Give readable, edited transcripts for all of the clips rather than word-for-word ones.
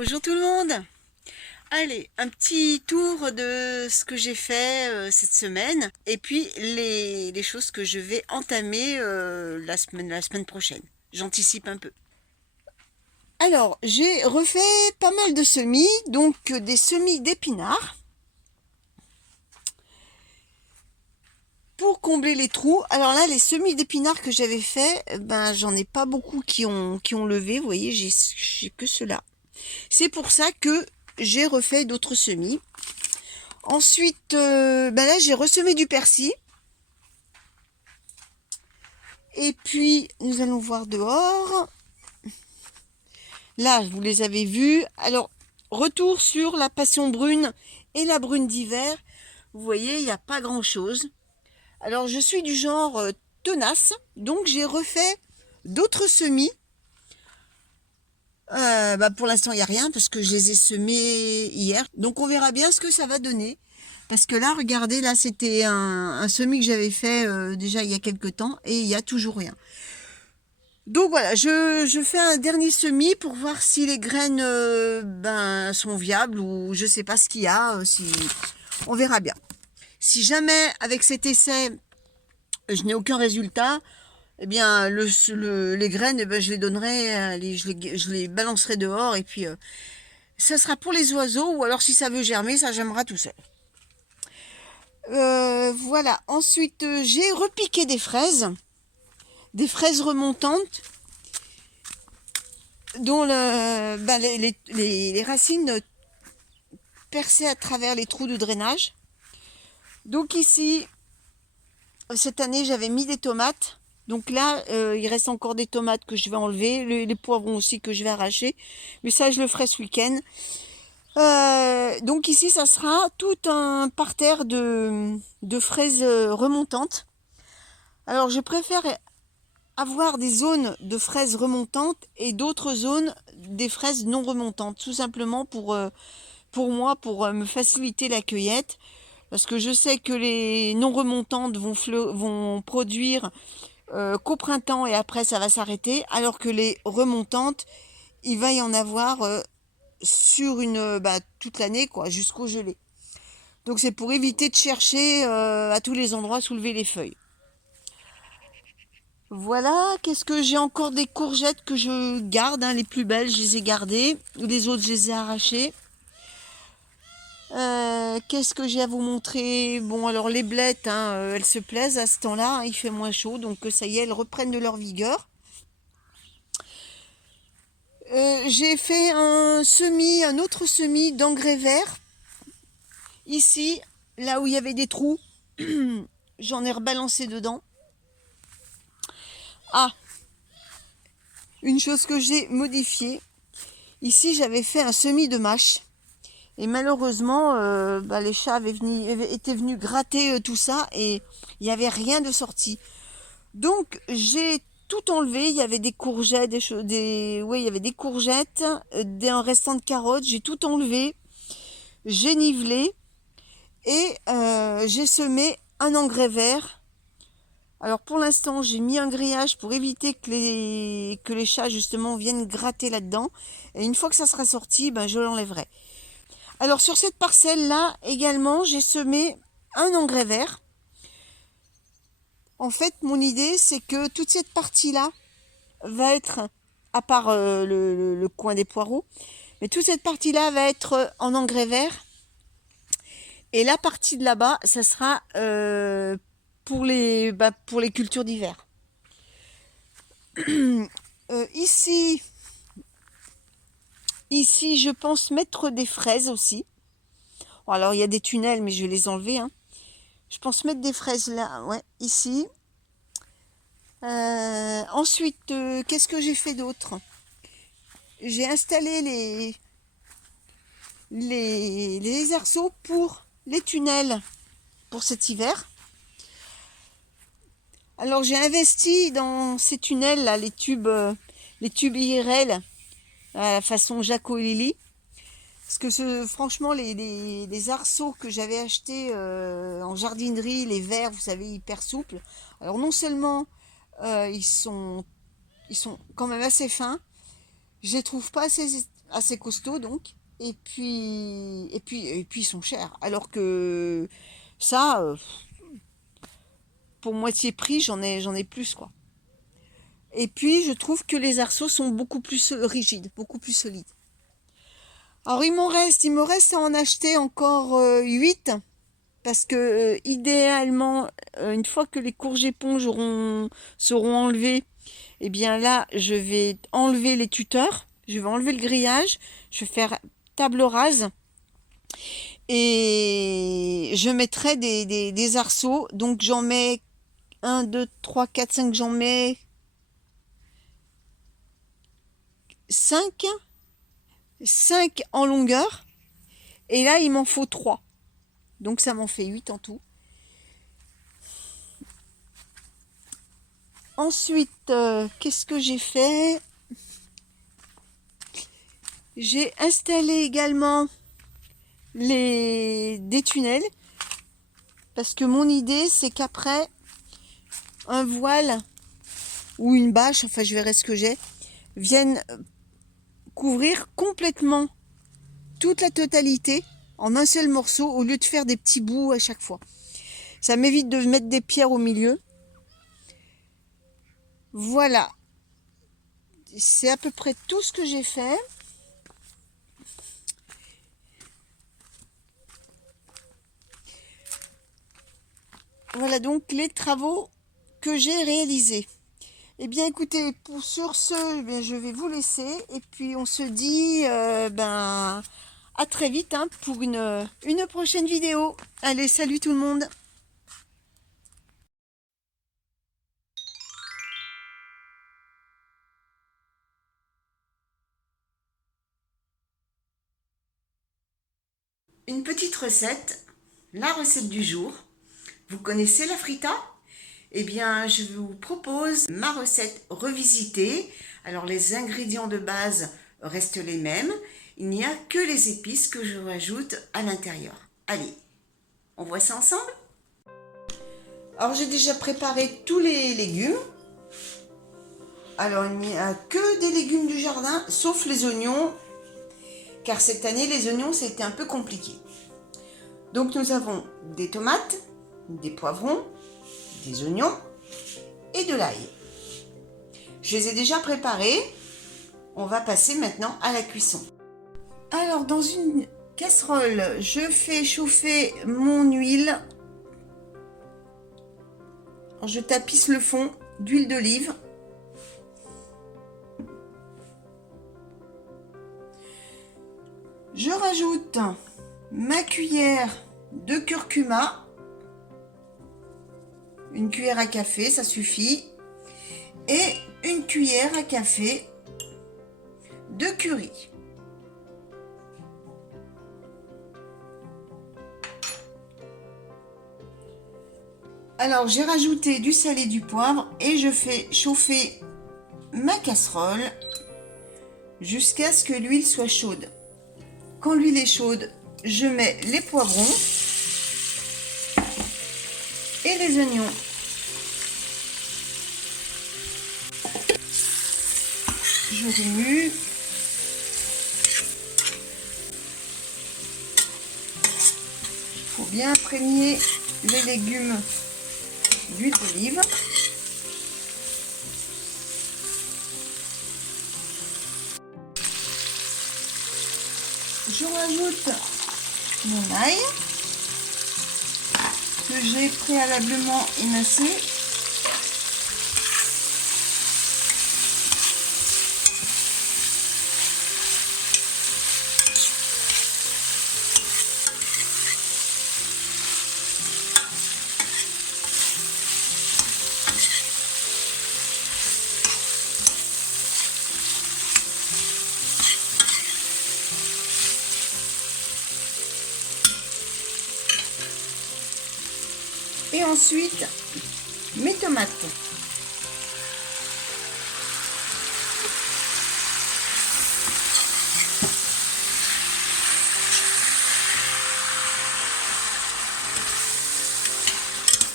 Bonjour tout le monde. Allez, un petit tour de ce que j'ai fait cette semaine et puis les choses que je vais entamer la semaine prochaine. J'anticipe un peu. Alors, j'ai refait pas mal de semis, donc des semis d'épinards pour combler les trous. Alors là, les semis d'épinards que j'avais fait, ben j'en ai pas beaucoup qui ont levé. Vous voyez, j'ai que ceux-là. C'est pour ça que j'ai refait d'autres semis. Ensuite, ben là, j'ai ressemé du persil. Et puis, nous allons voir dehors. Là, vous les avez vus. Alors, retour sur la passion brune et la brune d'hiver. Vous voyez, il n'y a pas grand-chose. Alors, je suis du genre tenace. Donc, j'ai refait d'autres semis. Bah, pour l'instant, il n'y a rien parce que je les ai semés hier. Donc, on verra bien ce que ça va donner. Parce que là, regardez, là, c'était un semis que j'avais fait déjà il y a quelques temps et il n'y a toujours rien. Donc voilà, je fais un dernier semis pour voir si les graines ben, sont viables ou je sais pas ce qu'il y a. On verra bien. Si jamais, avec cet essai, je n'ai aucun résultat, eh bien, les graines, eh ben, je les donnerai, je les balancerai dehors et puis ça sera pour les oiseaux ou alors si ça veut germer, ça germera tout seul. Voilà, ensuite j'ai repiqué des fraises remontantes dont ben, les racines perçaient à travers les trous de drainage. Donc ici, cette année j'avais mis des tomates. Donc là, il reste encore des tomates que je vais enlever, les poivrons aussi que je vais arracher. Mais ça, je le ferai ce week-end. Donc ici, ça sera tout un parterre de fraises remontantes. Alors, je préfère avoir des zones de fraises remontantes et d'autres zones des fraises non remontantes. Tout simplement pour moi, pour me faciliter la cueillette. Parce que je sais que les non remontantes vont produire qu'au printemps et après ça va s'arrêter. Alors que les remontantes, il va y en avoir sur toute l'année, quoi, jusqu'au gelé. Donc c'est pour éviter de chercher à tous les endroits soulever les feuilles. Voilà, qu'est-ce que j'ai encore des courgettes que je garde, hein, les plus belles, je les ai gardées, les autres je les ai arrachées. Qu'est-ce que j'ai à vous montrer? Bon, alors les blettes, hein, elles se plaisent à ce temps-là, hein, il fait moins chaud, donc ça y est, elles reprennent de leur vigueur. J'ai fait un autre semis d'engrais vert. Ici, là où il y avait des trous, j'en ai rebalancé dedans. Ah, une chose que j'ai modifiée. Ici, j'avais fait un semis de mâche. Et malheureusement, les chats étaient venus gratter tout ça et il n'y avait rien de sorti. Donc, j'ai tout enlevé. Il y avait des courgettes, il y avait des courgettes, un restant de carottes. J'ai tout enlevé. J'ai nivelé et j'ai semé un engrais vert. Alors pour l'instant, j'ai mis un grillage pour éviter que les chats justement viennent gratter là-dedans. Et une fois que ça sera sorti, ben, je l'enlèverai. Alors sur cette parcelle-là également, j'ai semé un engrais vert. En fait, mon idée, c'est que toute cette partie-là va être, à part le coin des poireaux, mais toute cette partie-là va être en engrais vert. Et la partie de là-bas, ça sera pour les cultures d'hiver. Ici, je pense mettre des fraises aussi. Bon, alors, il y a des tunnels, mais je vais les enlever, hein. Je pense mettre des fraises là, ouais, ici. Ensuite, qu'est-ce que j'ai fait d'autre? J'ai installé les arceaux pour les tunnels pour cet hiver. Alors j'ai investi dans ces tunnels là, les tubes IRL à la façon Jaco et Lily. Parce que franchement, les arceaux que j'avais achetés en jardinerie, les verts, vous savez, hyper souples. Alors non seulement ils sont quand même assez fins, je les trouve pas assez costauds donc. Et puis ils sont chers. Alors que ça, pour moitié prix, j'en ai plus quoi. Et puis je trouve que les arceaux sont beaucoup plus rigides, beaucoup plus solides. Alors il me reste à en acheter encore 8 parce que idéalement, une fois que les courges éponges seront enlevées, eh bien là, je vais enlever les tuteurs, je vais enlever le grillage, je vais faire table rase et je mettrai des arceaux. Donc j'en mets 1, 2, 3, 4, 5, j'en mets 5, 5 en longueur. Et là, il m'en faut 3. Donc ça m'en fait 8 en tout. Ensuite, qu'est-ce que j'ai fait? J'ai installé également des tunnels. Parce que mon idée, c'est qu'après, un voile ou une bâche, enfin je verrai ce que j'ai, viennent couvrir complètement toute la totalité en un seul morceau au lieu de faire des petits bouts à chaque fois. Ça m'évite de mettre des pierres au milieu. Voilà. C'est à peu près tout ce que j'ai fait. Voilà donc les travaux que j'ai réalisés. Eh bien écoutez, sur ce, eh bien, je vais vous laisser et puis on se dit à très vite pour une prochaine vidéo. Allez, salut tout le monde! Une petite recette, la recette du jour. Vous connaissez la frita? Eh bien, je vous propose ma recette revisitée. Alors, les ingrédients de base restent les mêmes. Il n'y a que les épices que je rajoute à l'intérieur. Allez, on voit ça ensemble? Alors, j'ai déjà préparé tous les légumes. Alors, il n'y a que des légumes du jardin, sauf les oignons, car cette année, les oignons, c'était un peu compliqué. Donc, nous avons des tomates, des poivrons, des oignons et de l'ail. Je les ai déjà préparés. On va passer maintenant à la cuisson. Alors, dans une casserole, je fais chauffer mon huile. Je tapisse le fond d'huile d'olive. Je rajoute ma cuillère de curcuma. Une cuillère à café, ça suffit. Et une cuillère à café de curry. Alors, j'ai rajouté du sel et du poivre et je fais chauffer ma casserole jusqu'à ce que l'huile soit chaude. Quand l'huile est chaude, je mets les poivrons et les oignons. Je remue. Il faut bien imprégner les légumes d'huile d'olive. Je rajoute mon ail que j'ai préalablement émincé. Et ensuite, mes tomates.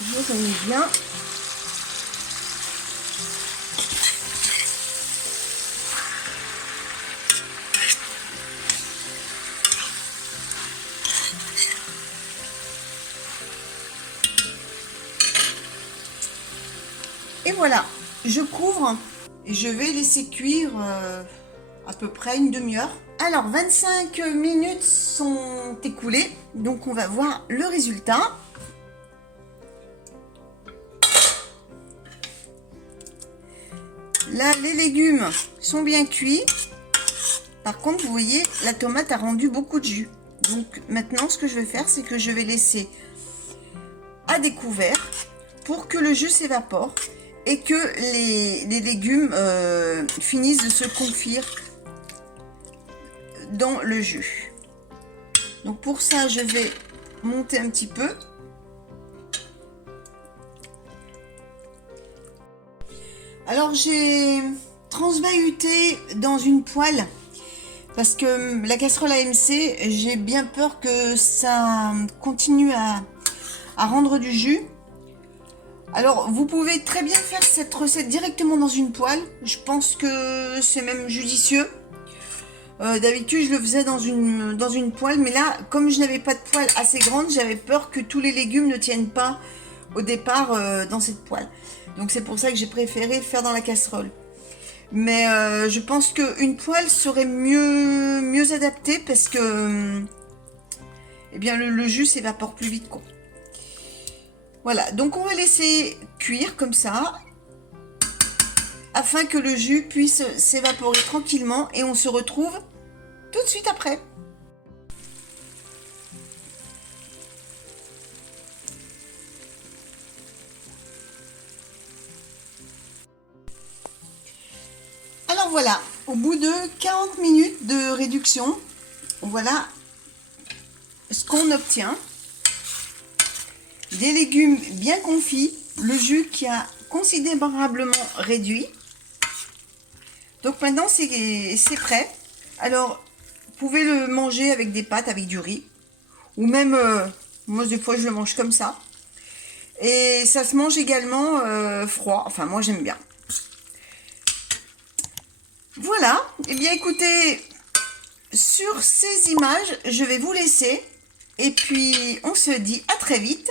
Je remue bien. Et voilà, je couvre et je vais laisser cuire à peu près une demi-heure. Alors 25 minutes sont écoulées, donc on va voir le résultat. Là, les légumes sont bien cuits. Par contre, vous voyez, la tomate a rendu beaucoup de jus. Donc maintenant, ce que je vais faire, c'est que je vais laisser à découvert pour que le jus s'évapore et que les légumes finissent de se confire dans le jus. Donc pour ça, je vais monter un petit peu. Alors j'ai transvahuté dans une poêle parce que la casserole AMC, j'ai bien peur que ça continue à rendre du jus. Alors vous pouvez très bien faire cette recette directement dans une poêle. Je pense que c'est même judicieux. D'habitude je le faisais dans une poêle, mais là comme je n'avais pas de poêle assez grande, j'avais peur que tous les légumes ne tiennent pas au départ dans cette poêle. Donc c'est pour ça que j'ai préféré faire dans la casserole. Mais je pense qu'une poêle serait mieux adaptée parce que eh bien, le jus s'évapore plus vite, quoi. Voilà, donc on va laisser cuire comme ça afin que le jus puisse s'évaporer tranquillement et on se retrouve tout de suite après. Alors voilà, au bout de 40 minutes de réduction, voilà ce qu'on obtient. Des légumes bien confits, le jus qui a considérablement réduit. Donc maintenant c'est prêt. Alors vous pouvez le manger avec des pâtes, avec du riz. Ou même, moi des fois je le mange comme ça. Et ça se mange également froid, enfin moi j'aime bien. Voilà, et bien écoutez, sur ces images, je vais vous laisser. Et puis on se dit à très vite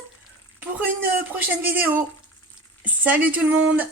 pour une prochaine vidéo. Salut tout le monde!